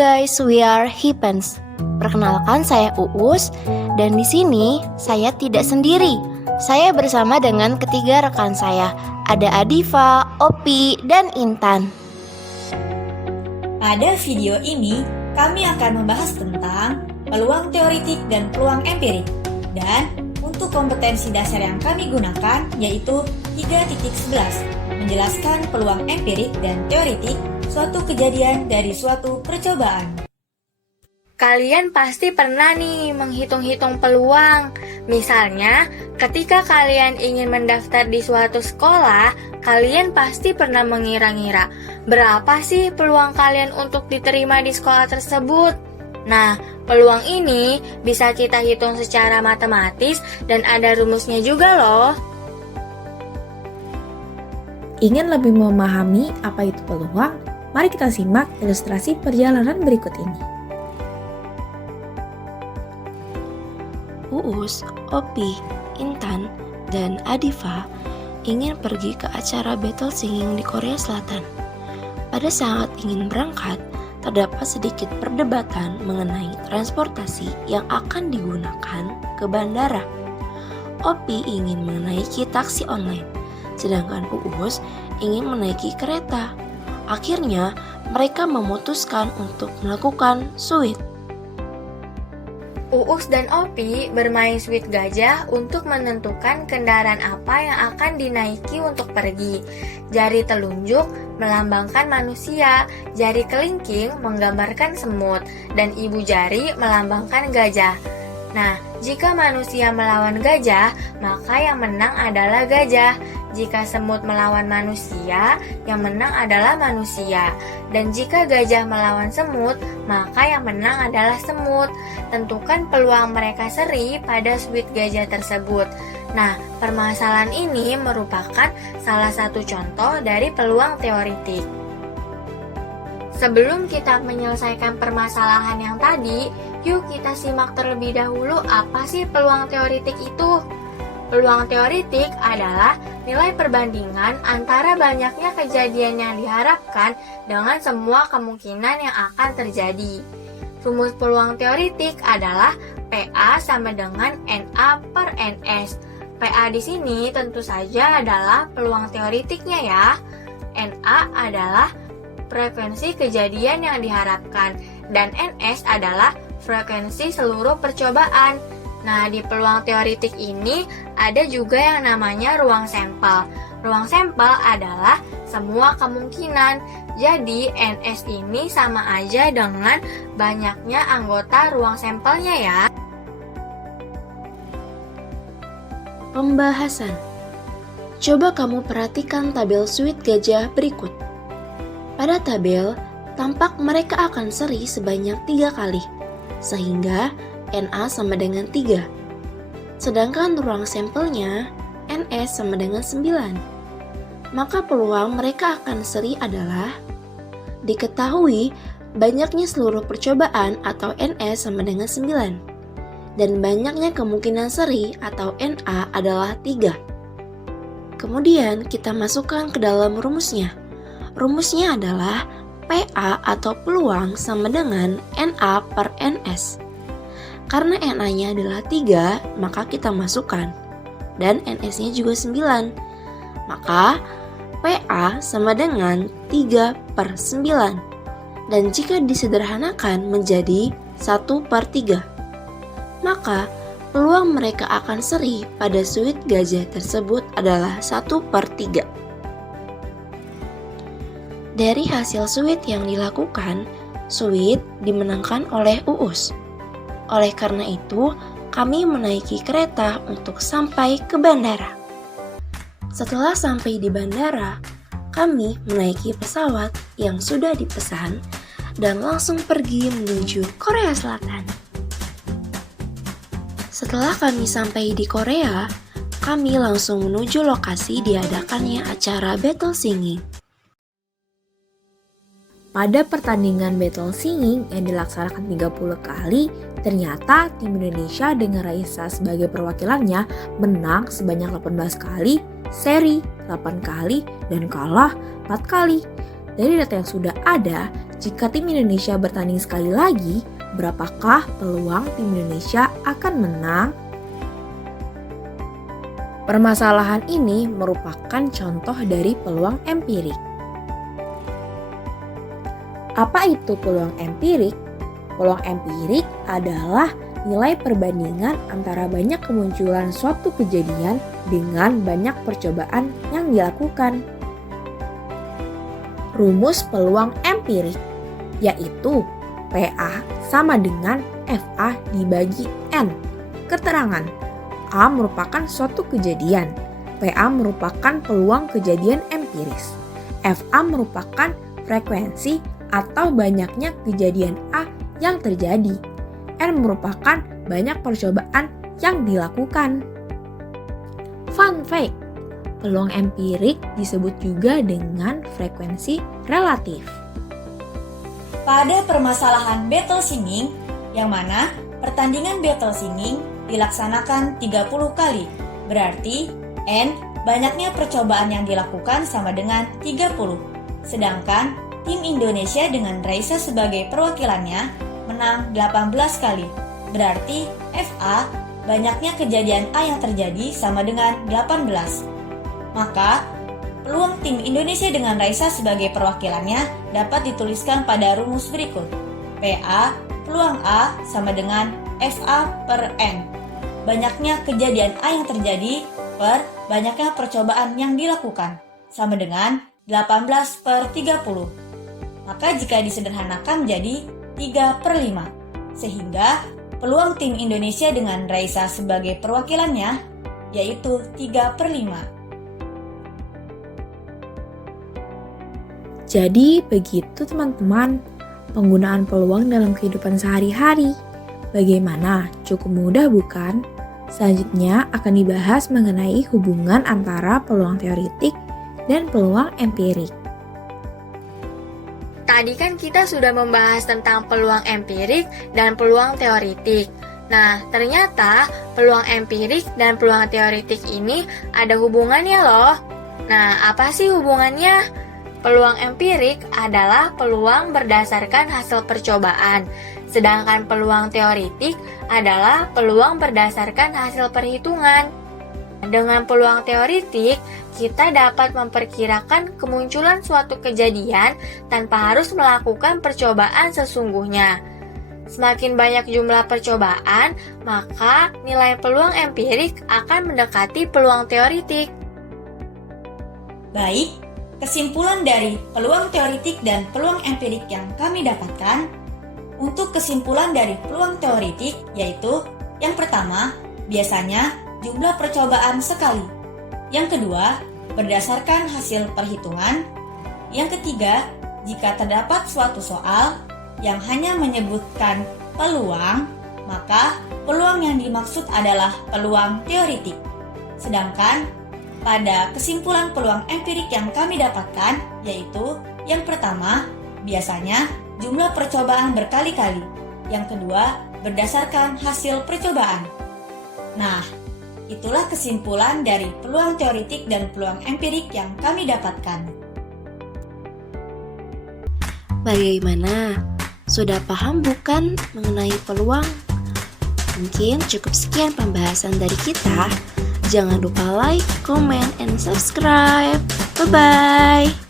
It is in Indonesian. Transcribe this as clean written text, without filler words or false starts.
guys, we are Hipens. Perkenalkan, saya Uus dan di sini saya tidak sendiri. Saya bersama dengan ketiga rekan saya. Ada Adifa, Opi, dan Intan. Pada video ini, kami akan membahas tentang peluang teoritik dan peluang empirik. Dan untuk kompetensi dasar yang kami gunakan yaitu 3.11, menjelaskan peluang empirik dan teoritik suatu kejadian dari suatu percobaan. Kalian pasti pernah nih menghitung-hitung peluang. Misalnya, ketika kalian ingin mendaftar di suatu sekolah, kalian pasti pernah mengira-ngira berapa sih peluang kalian untuk diterima di sekolah tersebut. Nah, peluang ini bisa kita hitung secara matematis dan ada rumusnya juga loh. Ingin lebih memahami apa itu peluang? Mari kita simak ilustrasi perjalanan berikut ini. Uus, Opi, Intan, dan Adifa ingin pergi ke acara battle singing di Korea Selatan. Pada saat ingin berangkat, terdapat sedikit perdebatan mengenai transportasi yang akan digunakan ke bandara. Opi ingin menaiki taksi online, sedangkan Uus ingin menaiki kereta. Akhirnya, mereka memutuskan untuk melakukan suit. Uus dan Opi bermain suit gajah untuk menentukan kendaraan apa yang akan dinaiki untuk pergi. Jari telunjuk melambangkan manusia, jari kelingking menggambarkan semut, dan ibu jari melambangkan gajah. Nah, jika manusia melawan gajah, maka yang menang adalah gajah. Jika semut melawan manusia, yang menang adalah manusia. Dan jika gajah melawan semut, maka yang menang adalah semut. Tentukan peluang mereka seri pada suit gajah tersebut. Nah, permasalahan ini merupakan salah satu contoh dari peluang teoritik. Sebelum kita menyelesaikan permasalahan yang tadi, yuk kita simak terlebih dahulu apa sih peluang teoritik itu. Peluang teoritik adalah nilai perbandingan antara banyaknya kejadian yang diharapkan dengan semua kemungkinan yang akan terjadi. Rumus peluang teoritik adalah PA sama dengan NA per NS. PA di sini tentu saja adalah peluang teoritiknya ya. NA adalah frekuensi kejadian yang diharapkan dan NS adalah frekuensi seluruh percobaan. Nah, di peluang teoritik ini ada juga yang namanya ruang sampel. Ruang sampel adalah semua kemungkinan. Jadi, NS ini sama aja dengan banyaknya anggota ruang sampelnya ya. Pembahasan. Coba kamu perhatikan tabel suit gajah berikut. Pada tabel, tampak mereka akan seri sebanyak 3 kali, sehingga NA sama dengan 3. Sedangkan ruang sampelnya NS sama dengan 9. Maka peluang mereka akan seri adalah diketahui banyaknya seluruh percobaan atau NS sama dengan 9. Dan banyaknya kemungkinan seri atau NA adalah 3. Kemudian kita masukkan ke dalam rumusnya. Rumusnya adalah PA atau peluang sama dengan NA per NS. Karena NA-nya adalah 3, maka kita masukkan. Dan NS-nya juga 9. Maka PA sama dengan 3 per 9. Dan jika disederhanakan menjadi 1 per 3. Maka peluang mereka akan seri pada suit gajah tersebut adalah 1 per 3. Dari hasil suit yang dilakukan, suit dimenangkan oleh Uus. Oleh karena itu, kami menaiki kereta untuk sampai ke bandara. Setelah sampai di bandara, kami menaiki pesawat yang sudah dipesan dan langsung pergi menuju Korea Selatan. Setelah kami sampai di Korea, kami langsung menuju lokasi diadakannya acara battle singing. Pada pertandingan battle singing yang dilaksanakan 30 kali, ternyata tim Indonesia dengan Raisa sebagai perwakilannya menang sebanyak 18 kali, seri 8 kali, dan kalah 4 kali. Dari data yang sudah ada, jika tim Indonesia bertanding sekali lagi, berapakah peluang tim Indonesia akan menang? Permasalahan ini merupakan contoh dari peluang empirik. Apa itu peluang empirik? Peluang empirik adalah nilai perbandingan antara banyak kemunculan suatu kejadian dengan banyak percobaan yang dilakukan. Rumus peluang empirik yaitu PA sama dengan FA dibagi N. Keterangan: A merupakan suatu kejadian, PA merupakan peluang kejadian empiris, FA merupakan frekuensi atau banyaknya kejadian A yang terjadi, N merupakan banyak percobaan yang dilakukan. Fun fact: peluang empirik disebut juga dengan frekuensi relatif. Pada permasalahan battle singing, yang mana pertandingan battle singing dilaksanakan 30 kali, berarti N banyaknya percobaan yang dilakukan sama dengan 30. Sedangkan tim Indonesia dengan Raisa sebagai perwakilannya menang 18 kali, berarti FA banyaknya kejadian A yang terjadi sama dengan 18. Maka peluang tim Indonesia dengan Raisa sebagai perwakilannya dapat dituliskan pada rumus berikut. PA peluang A sama dengan FA per N. Banyaknya kejadian A yang terjadi per banyaknya percobaan yang dilakukan sama dengan 18 per 30. Maka jika disederhanakan menjadi 3/5. Sehingga peluang tim Indonesia dengan Raisa sebagai perwakilannya yaitu 3/5. Jadi begitu teman-teman, penggunaan peluang dalam kehidupan sehari-hari. Bagaimana? Cukup mudah bukan? Selanjutnya akan dibahas mengenai hubungan antara peluang teoritik dan peluang empirik. Tadi kan kita sudah membahas tentang peluang empirik dan peluang teoritik. Nah, ternyata peluang empirik dan peluang teoritik ini ada hubungannya loh. Nah, apa sih hubungannya? Peluang empirik adalah peluang berdasarkan hasil percobaan, sedangkan peluang teoritik adalah peluang berdasarkan hasil perhitungan. Dengan peluang teoritik, kita dapat memperkirakan kemunculan suatu kejadian tanpa harus melakukan percobaan sesungguhnya. Semakin banyak jumlah percobaan, maka nilai peluang empirik akan mendekati peluang teoritik. Baik, kesimpulan dari peluang teoritik dan peluang empirik yang kami dapatkan. Untuk kesimpulan dari peluang teoritik yaitu yang pertama, biasanya jumlah percobaan sekali. Yang kedua, berdasarkan hasil perhitungan. Yang ketiga, jika terdapat suatu soal yang hanya menyebutkan peluang, maka peluang yang dimaksud adalah peluang teoritik. Sedangkan pada kesimpulan peluang empirik yang kami dapatkan yaitu yang pertama, biasanya jumlah percobaan berkali-kali. Yang kedua, berdasarkan hasil percobaan. Nah, itulah kesimpulan dari peluang teoritik dan peluang empirik yang kami dapatkan. Bagaimana? Sudah paham bukan mengenai peluang? Mungkin cukup sekian pembahasan dari kita. Jangan lupa like, comment, and subscribe. Bye-bye.